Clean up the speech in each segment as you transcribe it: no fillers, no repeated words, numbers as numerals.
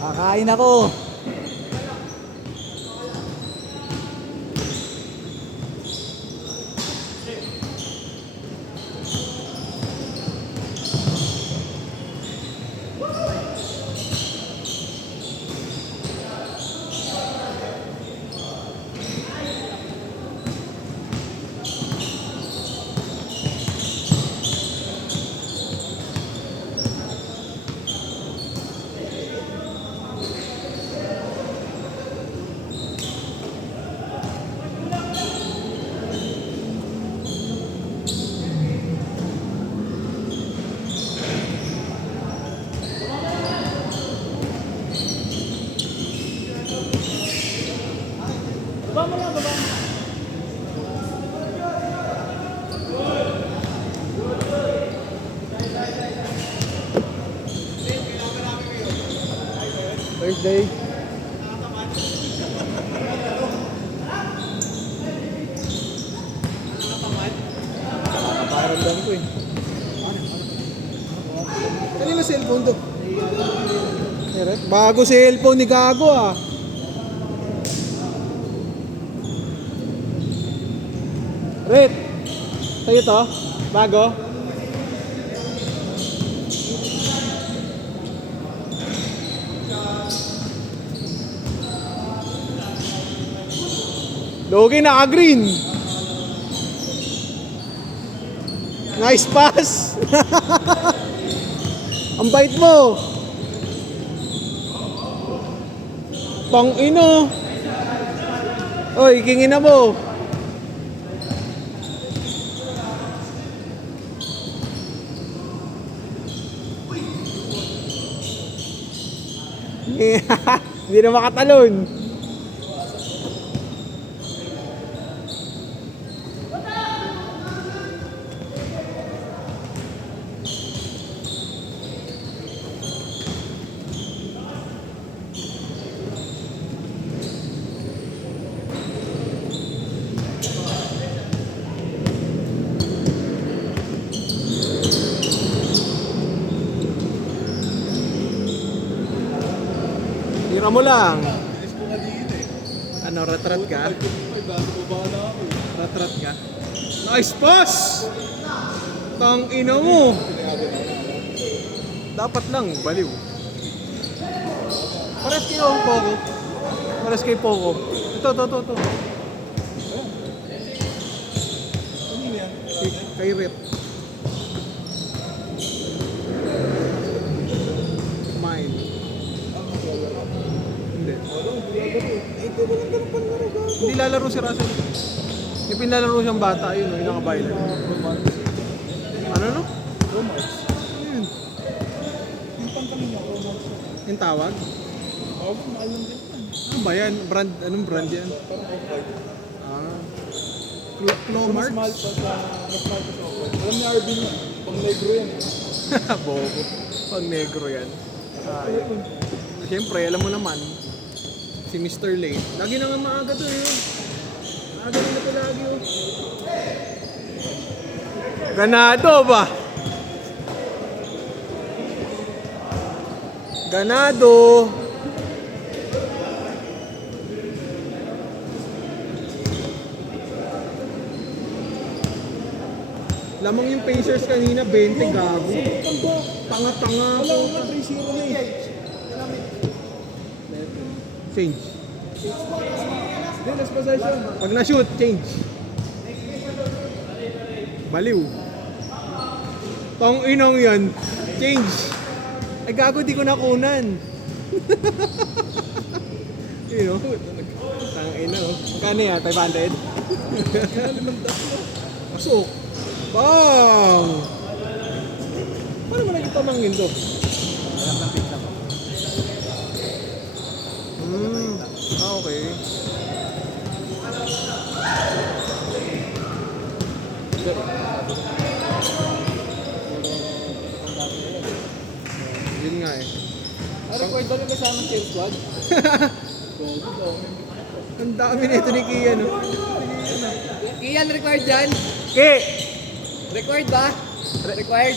Kakain ako. Baba mo lang, baba mo. First day. Nakakaparamdam ko eh. Kanina cellphone to. Bago cellphone ni Gago ah. Red, sa'yo to? Bago? Logi naka-green. Nice pass. Ang bait mo. Pang ino. Oy, kingin na mo. Hindi na makatalon. Tira mo lang. Ano, ratrat ka? Ratrat ka? Nice pass! Tang ina mo! Dapat lang, baliw. Pares kayo, Pogo. Pares kayo, Pogo. Ito. Kay Rip. Mine. Hindi lalaro si Russell. Yung pinalaro siyang bata, yun, yung nakabaylan. Ano no? Yun. Yung tawag? Ano ba yan? Brand, anong brand yan? Clomart? Mas mahal pa sa Open. Alam ni Arvin yan. Pang negro yan. Bobo. Pag negro yan. Siyempre, alam mo naman, si Mr. Lane. Lagi na nga maaga to yun. Maaga na ito lagi yun. Ganado ba? Ganado. Lamang yung Pacers kanina, 20 gago. Tanga-tanga. Wala ko nga 3-0 na eh. Change. Hindi, last possession. Pag na-shoot, change. Baliw. Tong inong yan. Change. Ay gago, di ko nakunan. You know? Tang ina, oh. Magkano yan? 500? Pasok. Bang! Paano mo nakita mangin to? Okay. Yun nga eh. Record ba nila sa aming cheer squad? Ang dami nito ni Kian, no? Iyan, record dyan. Ki! Record ba? Record.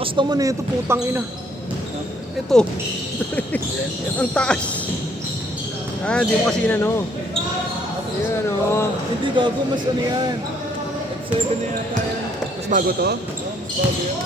Taas naman ito, putang ina. Ito. Ang taas. Di mo kasi inano. Yan o. Hindi gago, mas ano yan. X7 na yata yan. Mas bago to? Mas bago yan.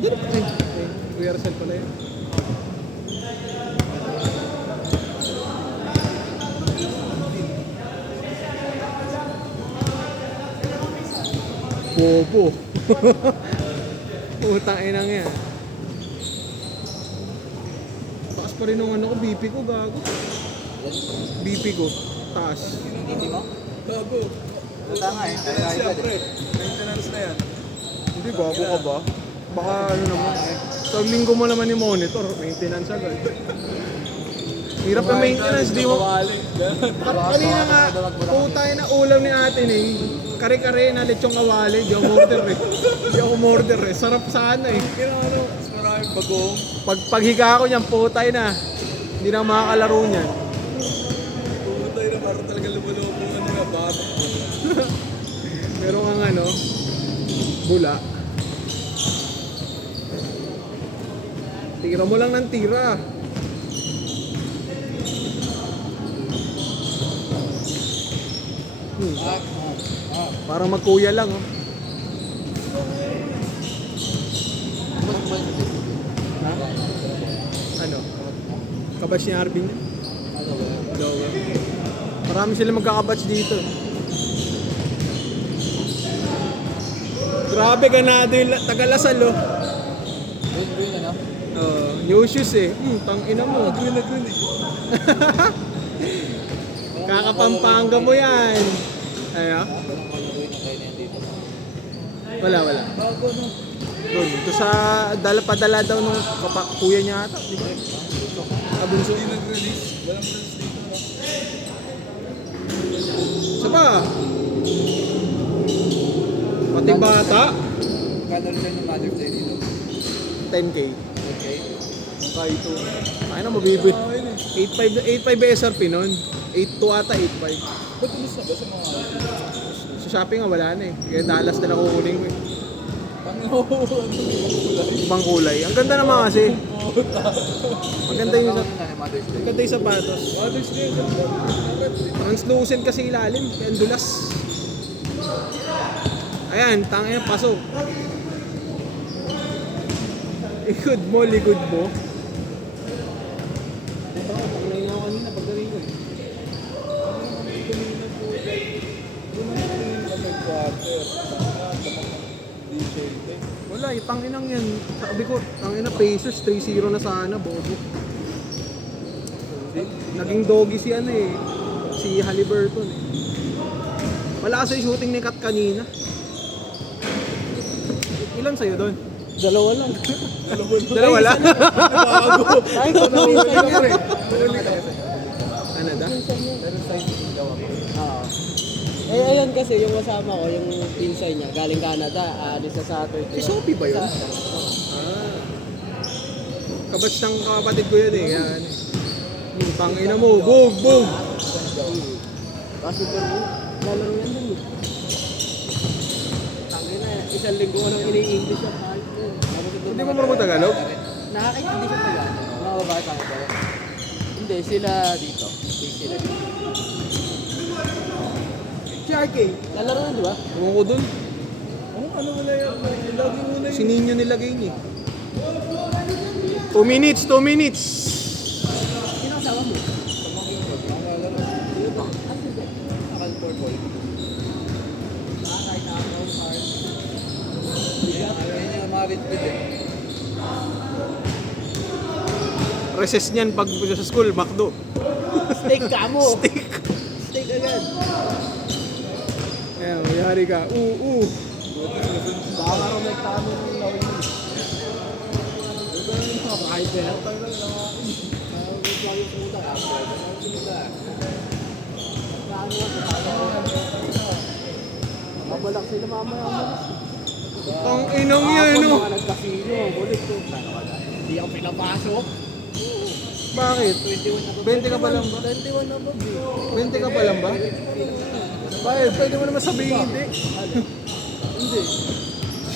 Hindi na pa. Rehearsal pala yun. Bobo. Putang inang yan. Taas pa rin ng ano ko, BP ko, gago. BP ko, taas. Hindi mo? Gago. Tama eh. Siyempre. Maintenance na yan. Hindi, gago ka ba? Baka ano naman. Sa linggo mo naman yung monitor, maintenance agad. Hirap na maintenance, di mo. Kanina nga, putay na ulam ni ate Ning. Kare-kare na lechong kawali, di ako order eh. Sarap sana eh. Kaya ano, mas maraming bagong. Paghiga ko niyan, putay na. Hindi na makakalaro niyan. Pumunta yun na parang talaga lumalobo ano nga, bar. Meron kang ano, bula. Tira mo lang ng tira. Parang magkuya lang, oh. Ha? Ano? Kabatch ni Arvin yan? Lower. Marami sila magkakabatch dito. Grabe, ganado yung Tagalasal, oh. Green, ano? New shoes eh. Tangina mo. Green na green eh. Kakapampanga mo yan. Ay, ah? Walang colorway na kayo na yan dito. Wala. Bago, no? Doon, ito sa padala daw nung kuya niya ata, di ba? Abunso. Hindi nag-release. Walang release dito, no? Isa pa. Pati bata. Kano rin yung Mother's Day dito? 10K. Okay. Kaya ito. Kaya na mabibit. 8.5 SRP nun. 8.2 ata, 8.5. Ba't tulos na ba sa mga Sa Shopee nga wala na eh. Kaya Dallas na kukunin ko eh. Ibang kulay. Ang ganda naman kasi. Maganda yung Mother's Day. maganda yung sapatos. Mother's Day. Translucent kasi ilalim. Kaya ang dulas. Ayan, tangin na pasok. Likod mo. Panglayin ako kanina pagdating ko eh. Wala, tanginang yan. Sabi ko, tangina Pacers, 3-0 na sana, bobo. Naging doggy si ano eh. Si Haliburton eh. Wala kasi yung shooting ni Kat kanina. Ilan sa'yo doon? Dalawa lang. Dalawa lang? Bago. Ay, kumaminsan ka rin. Ano da? Pero side daw ako. Oo. Eh, ayun kasi yung kasama ko, yung pinsay niya, galing Canada, alis na sa Saturday. Si Sophie ba yun? Ah. Kabatch ng kapatid ko yun eh. Yan. Yung tangina mo. Boom! Kasi pero, lalaro yan dun eh. Tangin na, isang linggo ko nang ini-English yung kahit yun. Hindi mo marunong Tagalog? Nakakaintindi siya pala. Mga babae sa akin ba? Hindi, sila dito. Sila dito. Si RK. Lalaro na, di ba? Ewan ko dun. Ano wala yan? Lagi muna Si Ninyo nilagay niya. 2 minutes. Sino kasama mo? Naka-purple. Kahit ako, hard. Yan yung mga red eh. Recess niyan pag sa school, McDo. Steak ka mo! Steak. Steak agad! Ayan, mayari ka. Baka nga may tamo ng lawin mo. Kahit na lang tayo lang mabalak sila mamaya ang malis. Ang inang yan, no? Mga nagkasino, bulit ko. Hindi ako pinapasok. Bakit? 20 ka pa lang ba? 21 na ba, B? 20 ka pa lang ba? Bakit? Pwede mo naman sabihin hindi. Hindi.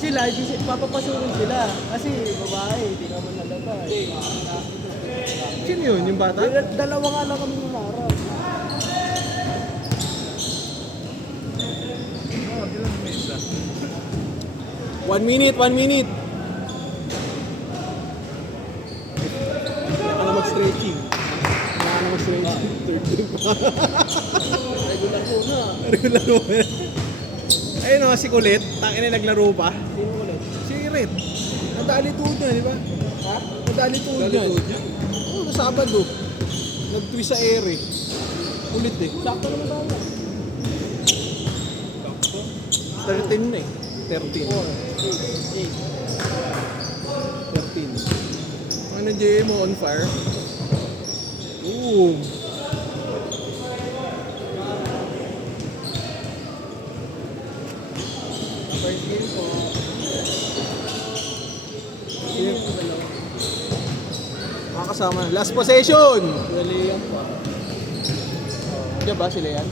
Sila, papapasukin sila. Kasi babae, hindi naman halata. Sino yun? Yung bata? Dalawa nga lang kami ng harap. 1 minute. Kaya ka na mag-stretching. Regular ko na. Regular mo yan. Ayun o, si Kulit. Tangin na naglaro pa. Sino ulit? Si Red. Nadali tuhod niya, di ba? Ha? Nadali tuhod niya. Oo, na Sabado. Nag-twist sa air eh. Kulit eh. Sakto naman tayo. 13 na eh. 13. 4, 8, 13. Ano Jay mo on fire? Boom! First game po. Mga kasama. Last possession! Dali yan pa. Diyan ba sila yan?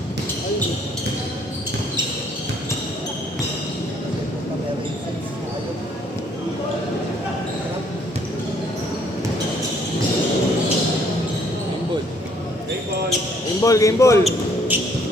Ayun. Game ball, game ball.